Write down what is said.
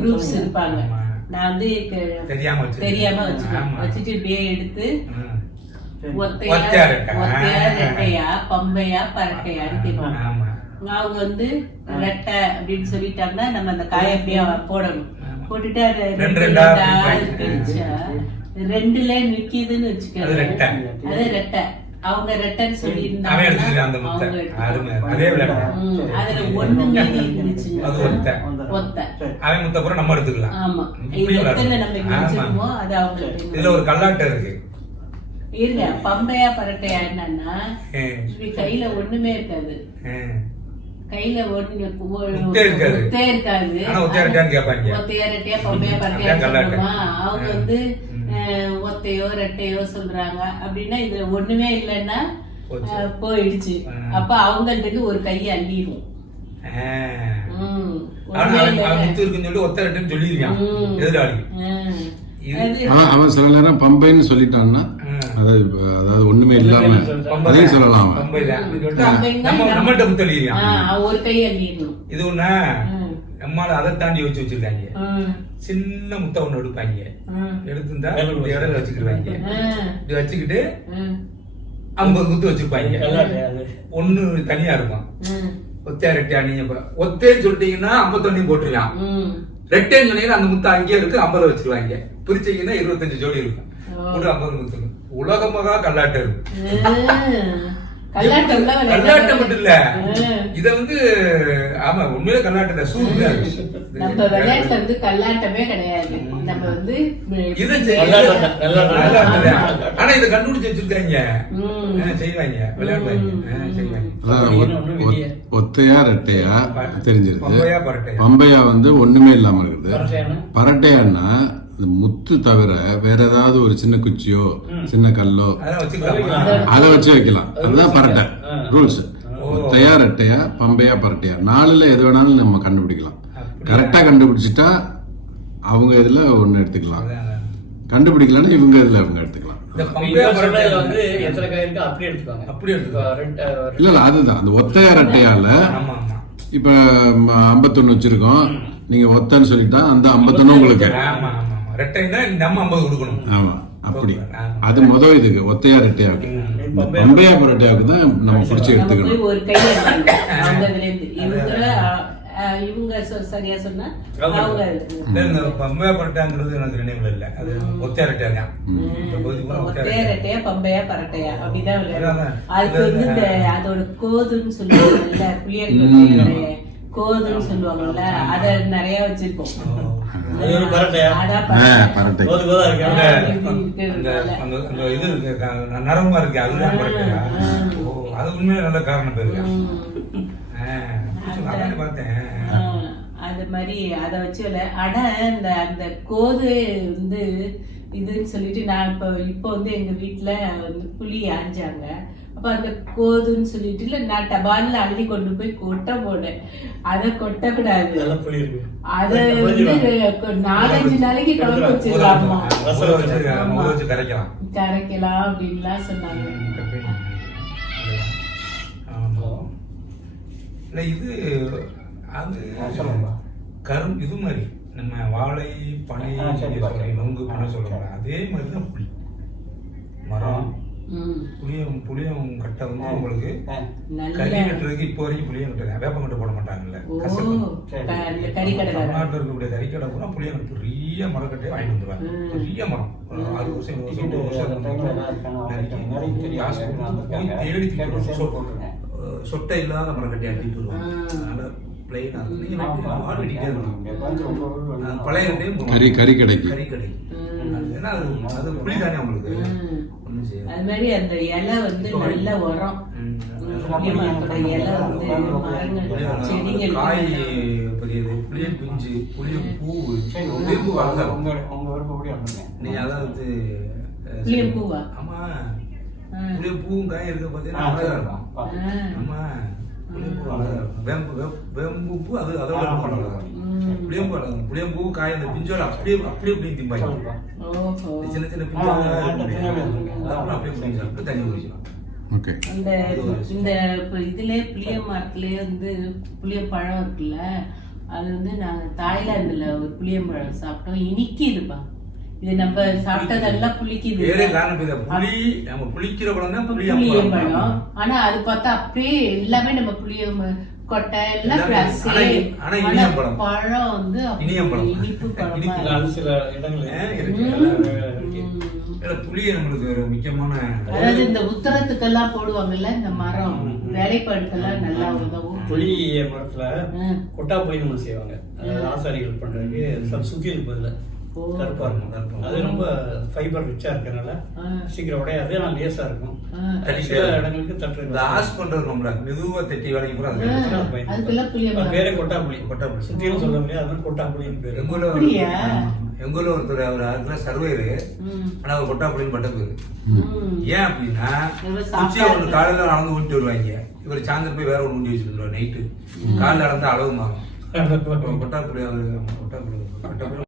Groups இருப்பாங்க. நான் வந்து தெரியாம. தெரியாம வச்சுக்கேன். வச்சுட்டு இப்படியே எடுத்து. ஒத்தையா ஒத்தையா ரெட்டையா பம்பையா பரட்டையான்னு கேட்பாங்க அவங்க வந்து ரெட்டை அப்படின்னு சொல்லிட்டாங்கன்னா நம்ம அந்த காயை அப்படியே போடணும். போட்டுட்டு அதை ரெண்டு ரெண்டுல நிக்குதுன்னு வச்சுக்கோங்க. அது ரெட்டை அவங்க ரெட்டைன்னு சொல்லி அவன் எடுத்துக்கலாம் அந்த முட்டை. அருமை அதே விளையாட்டு. அதுல ஒண்ணு மீதி இருந்துச்சுங்க அது ஒத்தை. ஒத்தை. அவன் முட்டை பூரா நம்ம எடுத்துக்கலாம். ஆமா. எத்தனை நம்ம ஆமா. அது அவங்களுக்கு இதுல ஒரு கல்லாட்டை இருக்கு. இருங்க பம்பையா பரட்டையா என்னன்னா. இப்படி கையில ஒண்ணுமே இருக்காது. கையில முத்தே இருக்காது. முத்தே இருக்காது. ஒத்தையா இருக்கான்னு கேட்பாங்க. ஒத்தையா ரெட்டையா பம்பையா பரட்டையா அவங்க. வந்து ஒத்தையோ ரெட்டையோ சொல்றாங்க. அப்படின்னா இதுல ஒண்ணுமே இல்லைன்னா போயிடுச்சு. அப்ப அவங்கள்ட்ட ஒரு கையை அள்ளிடும் ஆ. ம். ஆனா ஒண்ணுமே அவன் சில நேரம் பம்பைன்னு சொல்லிட்டான்னா. அதாவது அதாவது ஒண்ணுமே இல்லாம அதையும் சொல்லலாம் கை இது ஒண்ணு? ம். நம்மால அதை தாண்டி வச்சு வச்சிருக்காங்க. சின்ன முட்டை ஒண்ணு எடுப்பாங்க. எடுத்துருந்தா இடையில வச்சுக்கிடுவாங்க. இப்படி வச்சுக்கிட்டு. ஐம்பது முத்து வச்சிருப்பாங்க ஒண்ணு தனியா இருக்கும். ஒத்தையா ரெட்டையா நீங்க ஒத்தைன்னு சொல்லிட்டீங்கன்னா ஐம்பத்தொன்னையும் போட்டுருவான் ம். ரெட்டைன்னு சொன்னீங்கன்னா அந்த முத்து அங்கேயே இருக்கு ஐம்பது வச்சிருவாங்க பிரிச்சீங்கன்னா இருபத்தஞ்சு ஜோடி இருக்கும். ஒரு ஐம்பது முத்து உலகமகா கல்லாட்டம் இருக்கு ம். கல்லாட்டம்லாம் விளையாட- கல்லாட்டம் மட்டும் இல்ல. இத வந்து ஆமா உண்மையிலே கல்லாட்டம் சூடு நம்ம விளையாட்டுல வந்து கல்லாட்டமே கிடையாது. நம்ம வந்து இது. ஆனா இத கண்டுபிடிச்சு வச்சிருக்காங்க. செய்வாங்க. விளையாடுவாங்க. ஒத்தையா ரெட்டையா தெரிஞ்சிருது. பம்பையா வந்து ஒண்ணுமே இல்லாம இருக்குது. பரட்டையானா? பரட்டையான்னா இந்த முத்து தவிர வேற ஏதாவது ஒரு சின்ன குச்சியோ சின்ன கல்லோ அதை வச்சு வைக்கலாம். அதுதான் பரட்டை. ரூல்ஸ். ஒத்தையா ரெட்டையா பம்பையா பரட்டையா? நாலுல எது வேணாலும் நம்ம கண்டுபிடிக்கலாம். கரெக்டா கண்டுபிடிச்சிட்டா அவங்க இதுல ஒண்ணு எடுத்துக்கலாம். கண்டுபிடிக்கலன்னா இவங்க இதுல அவங்க எடுத்துக்கலாம். இல்ல இல்ல அதுதான். அந்த ஒத்தையா ரெட்டையால இப்ப ஐம்பத்தொன்னு வச்சிருக்கோம். நீங்க ஒத்தன்னு சொல்லிட்டா அந்த ஐம்பத்தொன்னு உங்களுக்கு. ஆமா அப்படி. அது முத இதுக்கு ஒத்தையா ரெட்டையாவுக்கு இந்த பம்பையா பரட்டையாவுக்கு தான் நம்ம பிடிச்சி எடுத்துக்கணும். ஒரு கை இவங்க சரியா சொன்னா இந்த பம்பையா பரட்டைங்கிறது எனக்கு நினைவுல இல்ல. அது ஒத்தையா ரெட்டையா தான் இந்த பகுதி பூரா ஒத்தையா ஒத்தையா ரெட்டையா. ரெட்டையா பம்பையா பரட்டையா? அப்படிதான். அதுக்கு வந்து அதோட கோதுன்னு சொல்லுவாங்கல்ல புளியல் கோதுன்னு சொல்லுவாங்கல்ல அத நிறைய வச்சிருக்கோம். கோதா இருக்கு. அதுதான் அது உண்மையிலே நல்ல காரணம் ஆ, அது மாதிரி அத வச்சு ஆனா இந்த அந்த கோது வந்து இதுன்னு சொல்லிட்டு நான் இப்ப இப்போ வந்து எங்க வீட்ல வந்து புளி அரைஞ்சாங்க அப்ப அந்த கோதுன்னு சொல்லிட்டு இல்ல நான் டபால்ல அள்ளி கொண்டு போய் கொட்ட போனேன் அத கொட்டக்கூடாது. நல்லா புளி இருக்கு. அத வந்து நாலஞ்சு நாளைக்கு குழம்பு வச்சிடலாமா? கரைக்கலாம். அப்படின்லாம் சொன்னாங்க. ஆமா. இல்ல இது அது கரும் இது மாதிரி. நம்ம வாழை பனை நொங்கு பனை சொல்றோம் அதே மாதிரி தான் புளி. மரம். ம். புளியம் புளியம் கட்டை வந்து உங்களுக்கு கறி கட்டுறதுக்கு இப்போ வரைக்கும் புளியம் கட்டுறது வேப்பம் கட்டு போட மாட்டாங்கல்ல. கடை தமிழ்நாட்டில் இருக்கக்கூடிய கறிக்கடை பூரா புளியம் கட்டு. பெரிய மரக்கட்டையை வாங்கிட்டு வந்துருவாங்க. பெரிய மரம். ஆறு வருஷம் ஏழு வருஷம் எட்டு வருஷம் தேடி சொட்டை இல்லாத மரக்கட்டையை அடிட்டு வருவாங்க. அதனால பழைய. கறி கறி கடைக்கு கறிக்கடை ம். அது ஏன்னா அது அது புளி தானே உங்களுக்கு? ம். ஒண்ணும் செய்யாது. அது மாதிரி அந்த இலை வந்து நல்ல உரம். ம். புளிய காய் பெரியது புளிய பிஞ்சு புளிய பூ வேம்பு வளர்ந்தோம் நீ அதாவது புளிய பூவா? ஆமா. ஆ. புளிய பூவும் காயும் இருக்க பார்த்தீங்கன்னா அழகா இருக்கும். ஆமா. வேம்பு வேம்பு- பூ அது அதோட. புளியம்பூ அழகா புளியம்பூ காய் அந்த பிஞ்சோட அப்படியே அப்படியே அப்படியே திம்பாங்க ஓஹோ இந்த சின்ன சின்ன பிஞ்சோட அப்புறம் அப்படியே அப்படியே தண்ணி ஓகே. அந்த இந்த இப்ப இதுலயே புளிய மரத்துலயே வந்து புளிய பழம் இருக்குல்ல அது வந்து நாங்க தாய்லாந்துல ஒரு புளியம்பழம் சாப்பிட்டோம். இனிக்குதுப்பா இது நம்ம சாப்பிட்டதெல்லாம் புளிக்குது வேற காரணம் இல்ல புளி நம்ம புளிக்கிற பழம் தான் புளி புளியம்பழம் ஆனா அது பார்த்தா அப்படியே எல்லாமே நம்ம புளிய கொட்டை எல்லாம் இனியம்பழம். பழம் வந்து. இனிப்பு பழமா இனிப்பு. இருக்கு. அது சில இடங்கள்ல ஆ, இருக்கு. இருக்கு. ம். இல்ல புளி நம்மளுக்கு ஒரு முக்கியமான அதாவது இந்த உத்தரத்துக்கெல்லாம் போடுவாங்கல்ல இந்த மரம் வேலைப்பாடுக்கெல்லாம் நல்லா உதவும் புளி மரத்துல. கொட்டா புளின்னு ஒண்ணு செய்வாங்க ஆசாரிகள் பண்றதுக்கு சுத்தி இருப்பதுல. கருப்பா இருக்கும். அது ரொம்ப ஃபைபர் ரிச்சா இருக்கறனால. சீக்கிரம் உடையாது ஆனா லேசா இருக்கும். சில இடங்களுக்கு ஆஸ் பண்றது நம்மள மெதுவா தட்டி வேலைக்கு கூட அது. பேரே கொட்டா புளி கொட்டா புளி. சுத்தியும் சொல்ல முடியாது. அது கொட்டா புளின்னு பேரு. எங்க ஊர்ல அப்படியா? எங்க ஊர்ல ஒருத்தர் அவர் அதுல சர்வேரு. ஆனா அவர் கொட்டா புளின்னு பட்ட பேரு. ஏன் அப்படின்னா சாப்பிட்டா ஒன்று காலையில நடந்து ஊட்டி வருவாங்க இவர் சாயந்தரம் போய் வேற ஒன்று ஊட்டி வச்சுருவார் நைட்டு காலைல நடந்தா அளவு மாறும். கொட்டா புளி அவர் கொட்டா புளி கொட்டா புளி